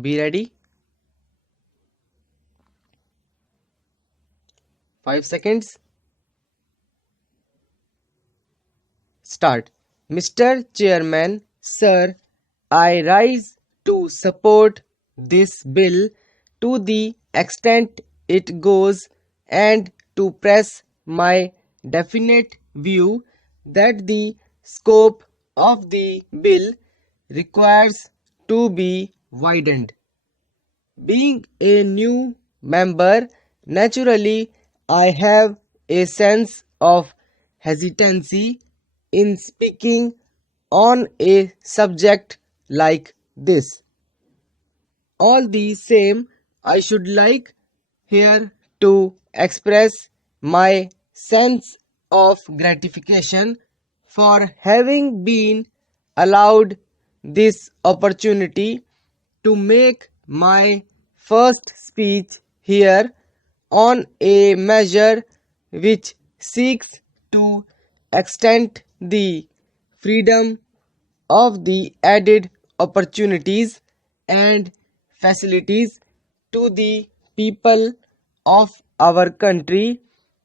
Be ready. 5 seconds. Start. Mr. Chairman, sir, I rise to support this bill to the extent it goes and to press my definite view that the scope of the bill requires to be widened. Being a new member, naturally I have a sense of hesitancy in speaking on a subject like this. All the same, I should like here to express my sense of gratification for having been allowed this opportunity to make my first speech here on a measure which seeks to extend the freedom of the added opportunities and facilities to the people of our country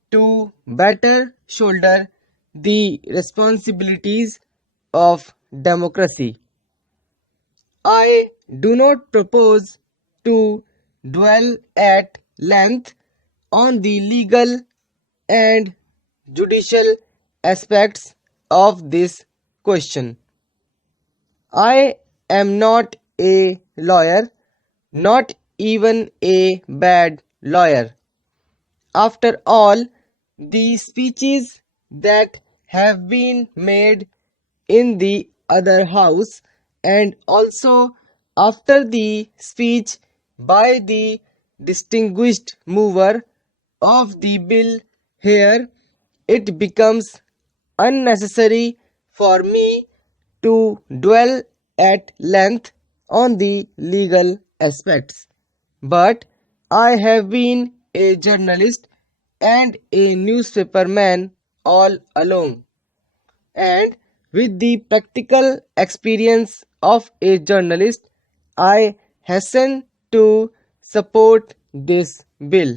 to better shoulder the responsibilities of democracy. I do not propose to dwell at length on the legal and judicial aspects of this question. I am not a lawyer, not even a bad lawyer. After all, the speeches that have been made in the other house and also after the speech by the distinguished mover of the bill here, it becomes unnecessary for me to dwell at length on the legal aspects. But I have been a journalist and a newspaperman all along, and with the practical experience of a journalist, I hasten to support this bill.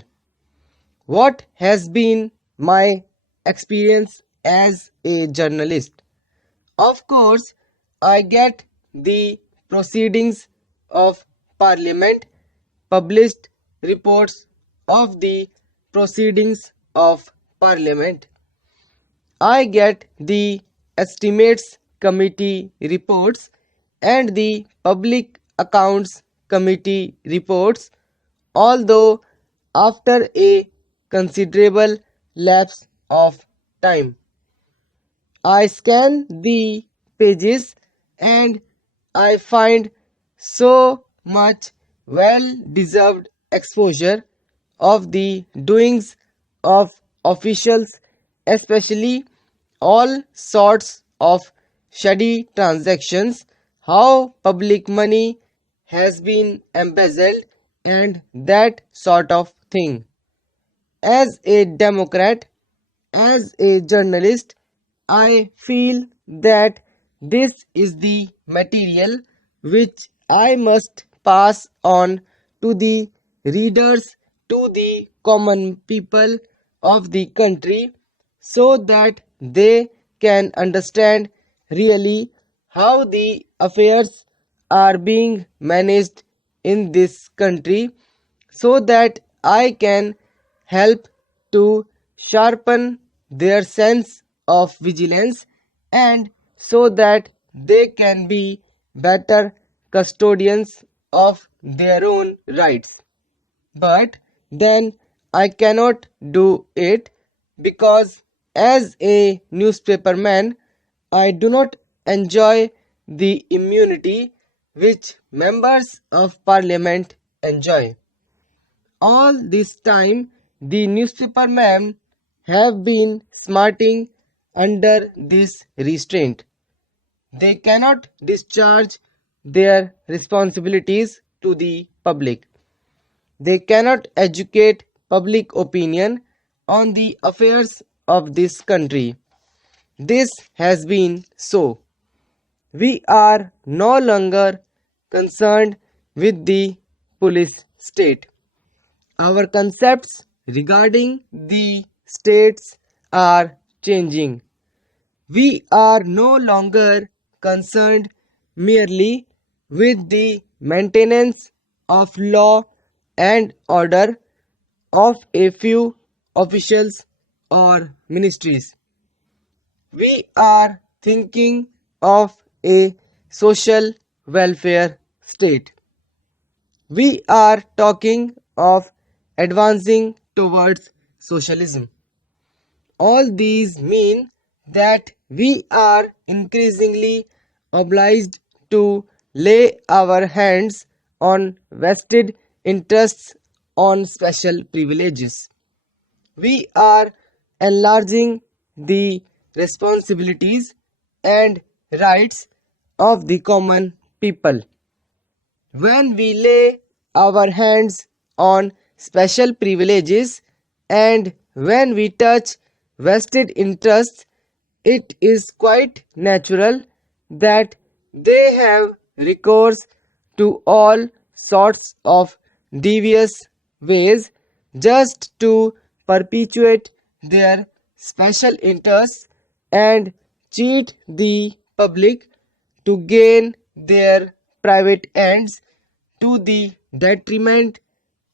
What has been my experience as a journalist? Of course, I get the proceedings of Parliament, published reports of the proceedings of Parliament. I get the Estimates Committee reports and the Public Accounts Committee reports, although after a considerable lapse of time. I scan the pages and I find so much well deserved exposure of the doings of officials, especially all sorts of shady transactions, how public money has been embezzled, and that sort of thing. As a Democrat, as a journalist, I feel that this is the material which I must pass on to the readers, to the common people of the country, so that they can understand really how the affairs are being managed in this country, so that I can help to sharpen their sense of vigilance and so that they can be better custodians of their own rights. But then I cannot do it because as a newspaperman I do not enjoy the immunity which members of parliament enjoy. All this time the newspapermen have been smarting under this restraint. They cannot discharge their responsibilities to the public. They cannot educate public opinion on the affairs of this country. This has been so. We are no longer concerned with the police state. Our concepts regarding the states are changing. We are no longer concerned merely with the maintenance of law and order of a few officials or ministries. We are thinking of a social welfare state. We are talking of advancing towards socialism. All these mean that we are increasingly obliged to lay our hands on vested interests, on special privileges. We are enlarging the responsibilities and rights of the common people. When we lay our hands on special privileges and when we touch vested interests, it is quite natural that they have recourse to all sorts of devious ways just to perpetuate their special interests and cheat the public to gain their private ends to the detriment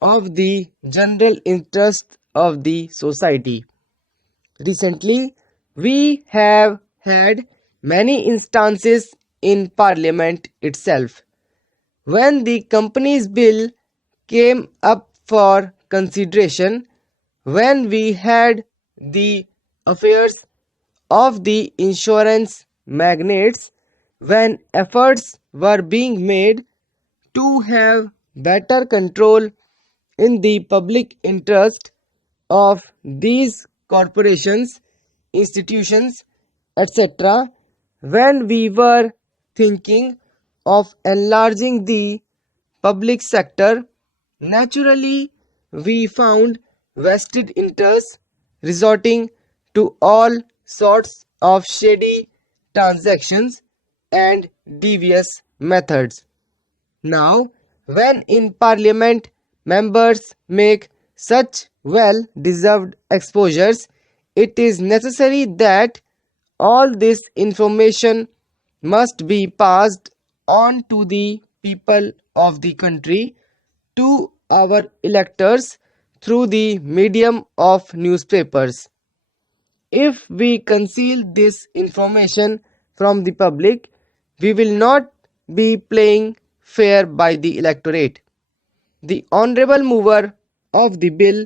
of the general interest of the society. Recently, we have had many instances in Parliament itself. When the Companies Bill came up for consideration, when we had the affairs of the insurance magnates, when efforts were being made to have better control in the public interest of these corporations, institutions, etc., when we were thinking of enlarging the public sector, naturally we found vested interests resorting to all sorts of shady transactions and devious methods. Now, when in Parliament members make such well deserved exposures, it is necessary that all this information must be passed on to the people of the country, to our electors through the medium of newspapers. If we conceal this information from the public, we will not be playing fair by the electorate. The honourable mover of the bill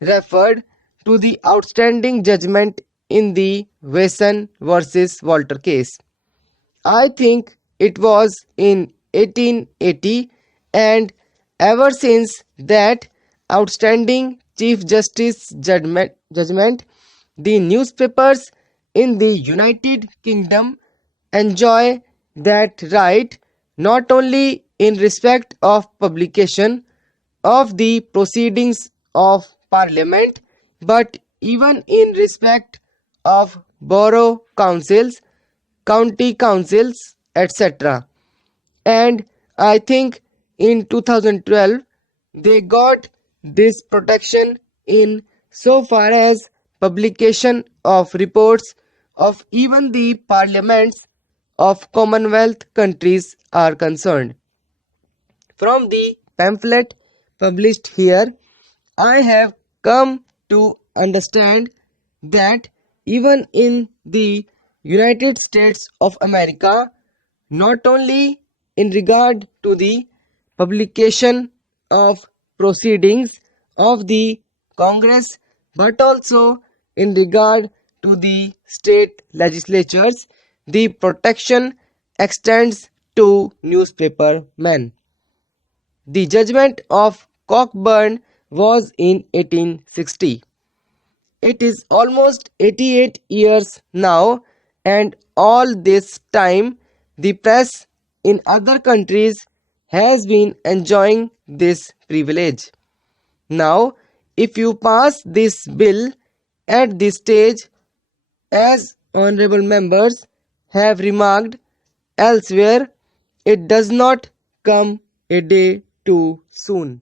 referred to the outstanding judgment in the Wesson versus Walter case. I think it was in 1880, and ever since that outstanding Chief Justice judgment, the newspapers in the United Kingdom enjoy that right not only in respect of publication of the proceedings of Parliament, but even in respect of borough councils, county councils, etc. And I think in 2012 they got this protection in so far as publication of reports of even the parliaments of Commonwealth countries are concerned. From the pamphlet published here, I have come to understand that even in the United States of America, not only in regard to the publication of proceedings of the Congress, but also in regard to the state legislatures, the protection extends to newspaper men. The judgment of Cockburn was in 1860. It is almost 88 years now, and all this time the press in other countries has been enjoying this privilege. Now, if you pass this bill at this stage, as honorable members have remarked elsewhere, it does not come a day too soon.